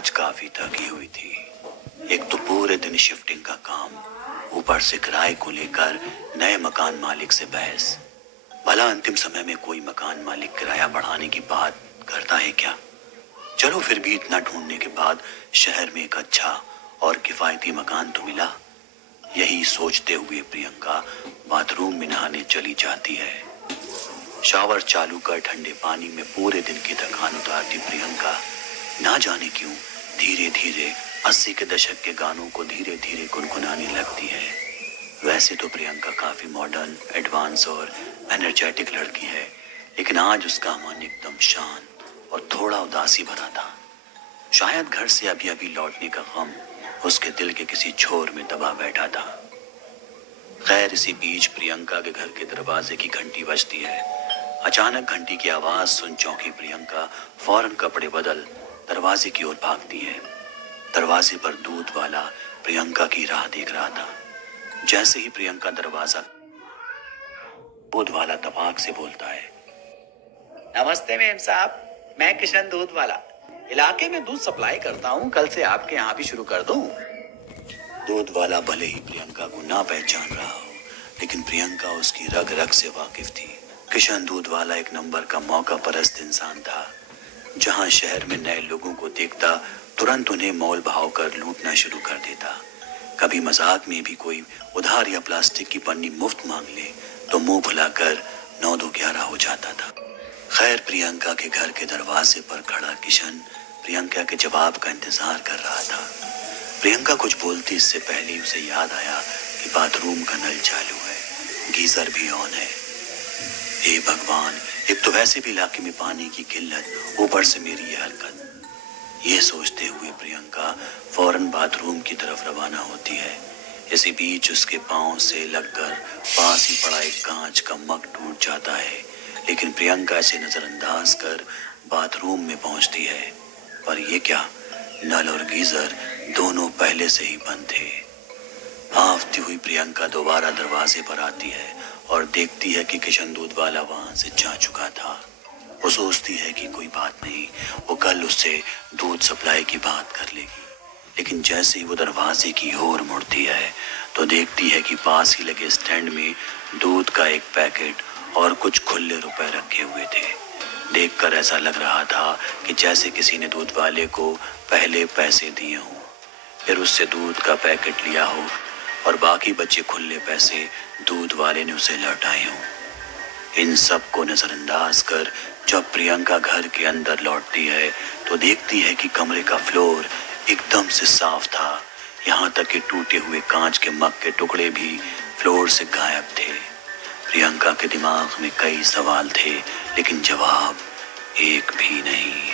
आज काफी थकी हुई थी। एक तो पूरे दिन शिफ्टिंग का काम, ऊपर से किराए को लेकर नए मकान मालिक से बहस। भला अंतिम समय में कोई मकान मालिक किराया बढ़ाने की बात करता है क्या? चलो फिर भी इतना ढूंढने के बाद शहर में एक अच्छा और किफायती मकान तो मिला। यही सोचते हुए प्रियंका बाथरूम में नहाने चली जाती है। शावर चालू कर ठंडे पानी में पूरे दिन की थकान उतारती प्रियंका ना जाने क्यों धीरे धीरे 80 के दशक के गानों को धीरे धीरे गुनगुनाने लगती है। वैसे तो प्रियंका काफी मॉडर्न, एडवांस और एनर्जेटिक लड़की है, लेकिन आज उसका मन एकदम शांत और थोड़ा उदासी भरा था। शायद घर से अभी अभी लौटने का गम उसके दिल के किसी छोर में दबा बैठा था। खैर, इसी बीच प्रियंका के घर के दरवाजे की घंटी बजती है। अचानक घंटी की आवाज सुन चौंकी प्रियंका फौरन कपड़े बदल दरवाजे की ओर भागती है। दरवाजे पर दूध वाला प्रियंका की राह देख रहा था। जैसे ही प्रियंका दरवाजा, दूध वाला तपाक से बोलता है, नमस्ते मेम साहब, मैं किशन दूध वाला इलाके में दूध सप्लाई करता हूँ। कल से आपके यहाँ भी शुरू कर दूँ। दूध वाला भले ही प्रियंका को ना पहचान रहा हो, लेकिन प्रियंका उसकी रग रग से वाकिफ थी। किशन दूध वाला एक नंबर का मौका परस्त इंसान था। जहां शहर में नए लोगों को देखता तुरंत उन्हें मोल भाव कर लूटना शुरू कर देता। कभी मजाक में भी कोई उधार या प्लास्टिक की पन्नी मुफ्त मांग ले तो मुंह भुलाकर 9-2-11 हो जाता था। खैर, प्रियंका के घर के दरवाजे पर खड़ा किशन प्रियंका के जवाब का इंतजार कर रहा था। प्रियंका कुछ बोलती इससे पहले ही उसे याद आया कि बाथरूम का नल चालू है, गीजर भी ऑन है। हे भगवान, एक तो वैसे भी इलाके में पानी की किल्लत, ऊपर से मेरी ये हरकत। ये सोचते हुए प्रियंका फौरन बाथरूम की तरफ रवाना होती है। इसी बीच उसके पांव से लगकर पास ही पड़ा एक कांच का मग टूट जाता है, लेकिन प्रियंका इसे नजरअंदाज कर बाथरूम में पहुंचती है। पर ये क्या, नल और गीजर दोनों पहले से ही बंद थे। हांफती हुई प्रियंका दोबारा दरवाजे पर आती है और देखती है कि किशन दूध वाला वहां से जा चुका था। वो सोचती है कि कोई बात नहीं, वो कल उससे दूध सप्लाई की बात कर लेगी। लेकिन जैसे ही वो दरवाजे की ओर मुड़ती है तो देखती है कि पास ही लगे स्टैंड में दूध का एक पैकेट और कुछ खुले रुपए रखे हुए थे। देखकर ऐसा लग रहा था कि जैसे किसी ने दूध वाले को पहले पैसे दिए हों, फिर उससे दूध का पैकेट लिया हो और बाकी बचे खुले पैसे दूध वाले ने उसे लौटाए हों। इन सब को नजरअंदाज कर जब प्रियंका घर के अंदर लौटती है तो देखती है कि कमरे का फ्लोर एकदम से साफ था। यहाँ तक कि टूटे हुए कांच के मग के टुकड़े भी फ्लोर से गायब थे। प्रियंका के दिमाग में कई सवाल थे, लेकिन जवाब एक भी नहीं।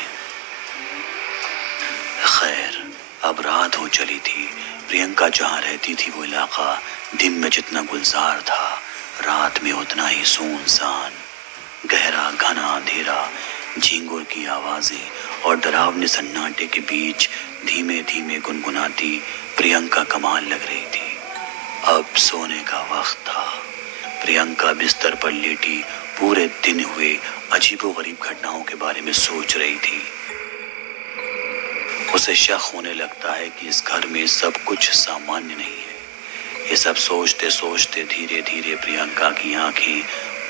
खैर, अब रात हो चली थी। प्रियंका जहाँ रहती थी वो इलाका दिन में जितना गुलजार था, रात में उतना ही सुनसान। गहरा घना अंधेरा, झींगुर की आवाजें और डरावने सन्नाटे के बीच धीमे धीमे गुनगुनाती प्रियंका कमाल लग रही थी। अब सोने का वक्त था। प्रियंका बिस्तर पर लेटी पूरे दिन हुए अजीबोगरीब घटनाओं के बारे में सोच रही थी। उसे शक होने लगता है कि इस घर में सब कुछ सामान्य नहीं है। ये सब सोचते सोचते धीरे धीरे प्रियंका की आंखें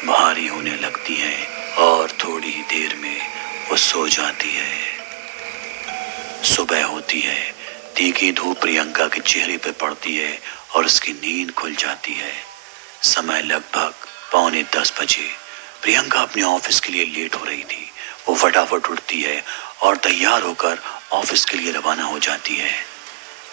भारी होने लगती हैं और थोड़ी ही देर में वो सो जाती है। सुबह होती है, तीखी धूप प्रियंका के चेहरे पर पड़ती है और उसकी नींद खुल जाती है। समय लगभग 9:45 बजे। प्रियंका अपने ऑफिस के लिए लेट हो रही थी। वो फटाफट उठती है और तैयार होकर ऑफिस के लिए रवाना हो जाती है।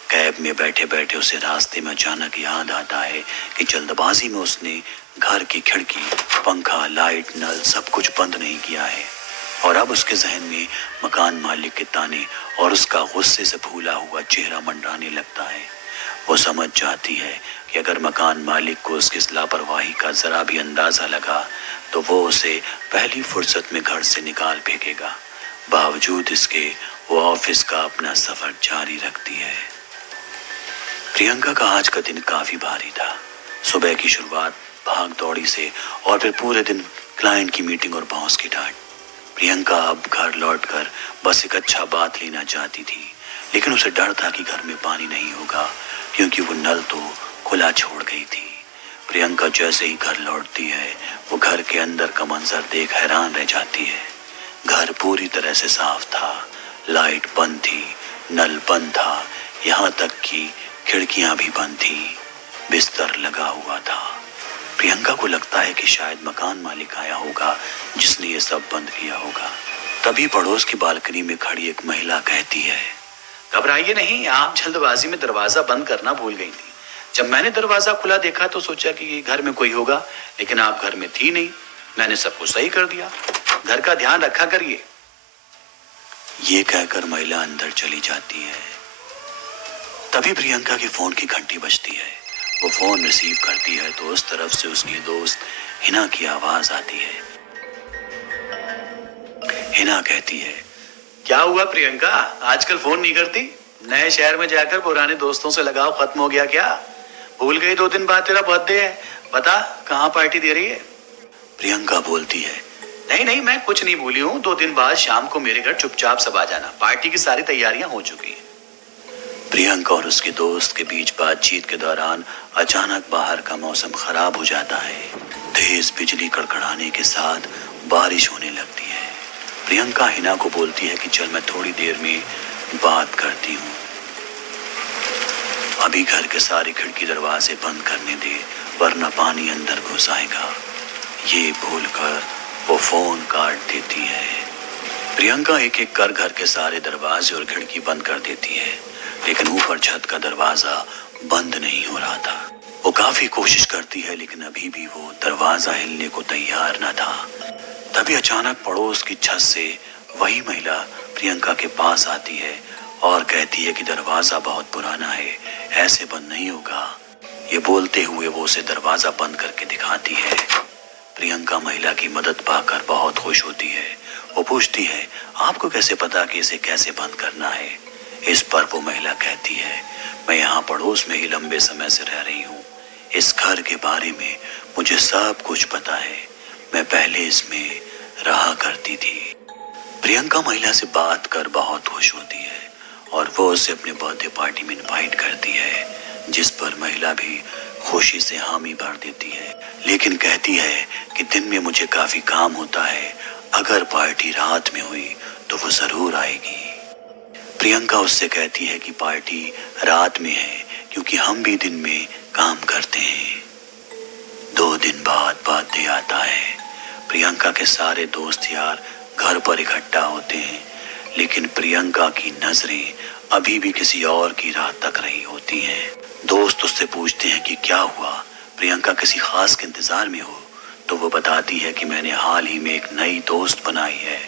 कैब में बैठे बैठे उसे रास्ते में अचानक याद आता है कि जल्दबाजी में उसने घर की खिड़की, पंखा, लाइट, नल सब कुछ बंद नहीं किया है। और अब उसके जहन में मकान मालिक के ताने और उसका गुस्से से फूला हुआ चेहरा मंडराने लगता है। वो समझ जाती है कि अगर मकान मालिक को उसकी इस लापरवाही का जरा भी अंदाजा लगा तो वो उसे पहली फुर्सत में घर से निकाल फेंकेगा। बावजूद इसके वो ऑफिस का अपना सफर जारी रखती है। प्रियंका का आज का दिन काफी भारी था। सुबह की शुरुआत भाग दौड़ी से और फिर पूरे दिन क्लाइंट की मीटिंग और बॉस की डांट। प्रियंका अब घर लौटकर बस एक अच्छा बात लेना चाहती थी, लेकिन उसे डर था कि घर में पानी नहीं होगा, क्योंकि वो नल तो खुला छोड़ गई थी। प्रियंका जैसे ही घर लौटती है, वो घर के अंदर का मंजर देख हैरान रह जाती है। घर पूरी तरह से साफ था, लाइट बंद थी, नल बंद था, यहाँ तक कि खिड़कियां भी बंद थी, बिस्तर लगा हुआ था। प्रियंका को लगता है कि शायद मकान मालिक आया होगा जिसने ये सब बंद किया होगा। तभी पड़ोस की बालकनी में खड़ी एक महिला कहती है, घबराइए नहीं, आप जल्दबाजी में दरवाजा बंद करना भूल गई थी। जब मैंने दरवाजा खुला देखा तो सोचा कि घर में कोई होगा, लेकिन आप घर में थी नहीं। मैंने सब कुछ सही कर दिया। घर का ध्यान रखा करिए। ये कहकर महिला अंदर चली जाती है। तभी प्रियंका के फोन की घंटी बजती है। वो फोन रिसीव करती है तो उस तरफ से उसकी दोस्त हिना की आवाज आती है। हिना कहती है, क्या हुआ प्रियंका, आजकल फोन नहीं करती? नए शहर में जाकर पुराने दोस्तों से लगाव खत्म हो गया क्या? भूल गई 2 दिन बाद तेरा बर्थडे है। बता, कहाँ पार्टी दे रही है? प्रियंका बोलती है, नहीं नहीं, मैं कुछ नहीं भूली हूँ। 2 दिन बाद शाम को मेरे घर चुपचाप सब आ जाना। पार्टी की सारी तैयारियां हो चुकी हैं। प्रियंका और उसके दोस्त के बीच बातचीत के दौरान अचानक बाहर का मौसम खराब हो जाता है। तेज बिजली कड़कड़ाने के साथ बारिश होने लगती है। प्रियंका हिना को बोलती है कि चल मैं थोड़ी देर में बात करती हूँ, अभी घर के सारे खिड़की दरवाजे बंद करने दे, वरना पानी अंदर घुस आएगा। ये भूलकर वो फोन काट देती है। प्रियंका एक एक कर घर के सारे दरवाजे और खिड़की बंद कर देती है, लेकिन ऊपर छत का दरवाजा बंद नहीं हो रहा था। वो काफी कोशिश करती है, लेकिन अभी भी वो दरवाजा हिलने को तैयार न था। तभी अचानक पड़ोस की छत से वही महिला प्रियंका के पास आती है और कहती है कि दरवाजा बहुत पुराना है, ऐसे बंद नहीं होगा। ये बोलते हुए वो उसे दरवाजा बंद करके दिखाती है। प्रियंका महिला की मदद पाकर बहुत खुश होती है। वो पूछती है, आपको कैसे पता कि इसे कैसे बंद करना है? इस पर वो महिला कहती है, मैं यहाँ पड़ोस में ही लंबे समय से रह रही हूँ। इस घर के बारे में मुझे सब कुछ पता है। मैं पहले इसमें रहा करती थी। प्रियंका महिला से बात कर बहुत खुश होती है और वो उसे अपने बर्थडे पार्टी में इनवाइट करती है, जिस पर महिला भी खुशी से हामी भर देती है, लेकिन कहती है कि दिन में मुझे काफी काम होता है। अगर पार्टी रात में हुई तो वो जरूर आएगी। प्रियंका उससे कहती है कि पार्टी रात में है क्योंकि हम भी दिन में काम करते हैं। 2 दिन बाद बर्थडे आता है। प्रियंका के सारे दोस्त यार घर पर इकट्ठा होते हैं, लेकिन प्रियंका की नजरें अभी भी किसी और की राह तक रही होती हैं। दोस्त उससे पूछते हैं कि क्या हुआ, प्रियंका किसी खास के इंतजार में हो? तो वो बताती है कि मैंने हाल ही में एक नई दोस्त बनाई है।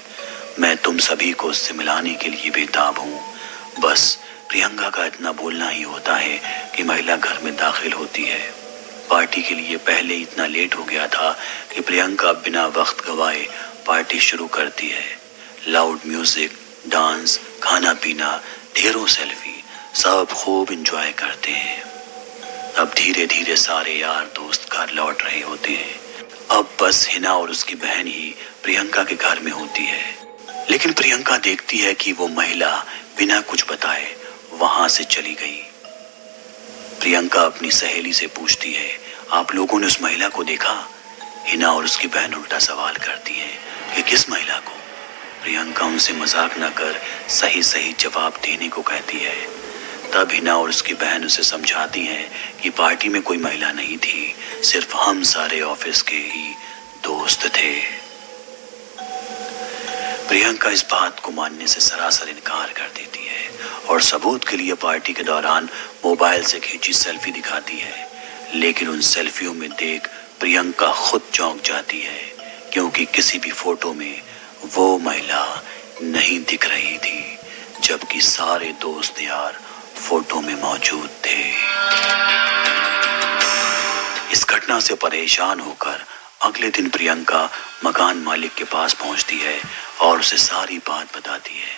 मैं तुम सभी को उससे मिलाने के लिए बेताब हूँ। बस प्रियंका का इतना बोलना ही होता है कि महिला घर में दाखिल होती है। पार्टी के लिए पहले इतना लेट हो गया था कि प्रियंका बिना वक्त गवाए पार्टी शुरू करती है। लाउड म्यूजिक, डांस, खाना पीना, ढेरों सेल्फी, सब खूब एंजॉय करते हैं। अब धीरे धीरे सारे यार दोस्त घर लौट रहे होते हैं। अब बस हिना और उसकी बहन ही प्रियंका के घर में होती है, लेकिन प्रियंका देखती है कि वो महिला बिना कुछ बताए वहां से चली गई। प्रियंका अपनी सहेली से पूछती है, आप लोगों ने उस महिला को देखा? हिना और उसकी बहन उल्टा सवाल करती है कि किस महिला को? प्रियंका उनसे मजाक न कर सही सही जवाब देने को कहती है। तब हिना और उसकी बहन उसे समझाती हैं कि पार्टी में कोई महिला नहीं थी, सिर्फ हम सारे ऑफिस के ही दोस्त थे। प्रियंका इस बात को मानने से सरासर इनकार कर देती है और सबूत के लिए पार्टी के दौरान मोबाइल से खींची सेल्फी दिखाती है, लेकिन उन सेल्फियों में देख प्रियंका खुद चौंक जाती है, क्योंकि किसी भी फोटो में वो महिला नहीं दिख रही थी, जबकि सारे दोस्त यार फोटो में मौजूद थे। इस घटना से परेशान होकर अगले दिन प्रियंका मकान मालिक के पास पहुंचती है और उसे सारी बात बताती है,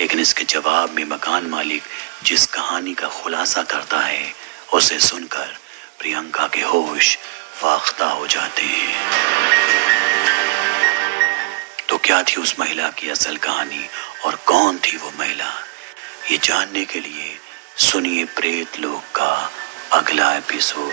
लेकिन इसके जवाब में मकान मालिक जिस कहानी का खुलासा करता है उसे सुनकर प्रियंका के होश फाख्ता हो जाते हैं। तो क्या थी उस महिला की असल कहानी और कौन थी वो महिला? ये जानने के लिए सुनिए प्रेत लोक का अगला एपिसोड।